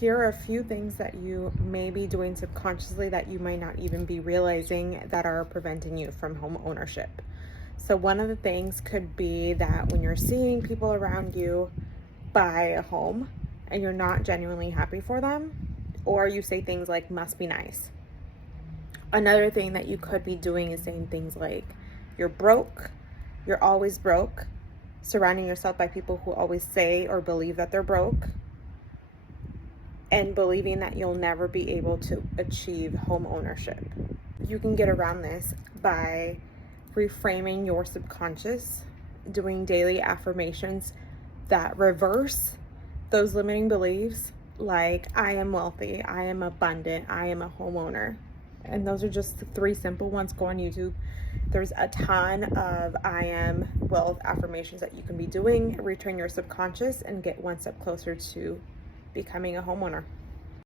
here are a few things that you may be doing subconsciously that you might not even be realizing that are preventing you from home ownership. So one of the things could be that when you're seeing people around you buy a home and you're not genuinely happy for them, or you say things like, must be nice. Another thing that you could be doing is saying things like, you're broke, you're always broke, surrounding yourself by people who always say or believe that they're broke, and believing that you'll never be able to achieve home ownership. You can get around this by reframing your subconscious, doing daily affirmations that reverse those limiting beliefs, like I am wealthy, I am abundant, I am a homeowner. And those are just the 3 simple ones. Go on YouTube. There's a ton of I am wealth affirmations that you can be doing. Retrain your subconscious and get one step closer to becoming a homeowner.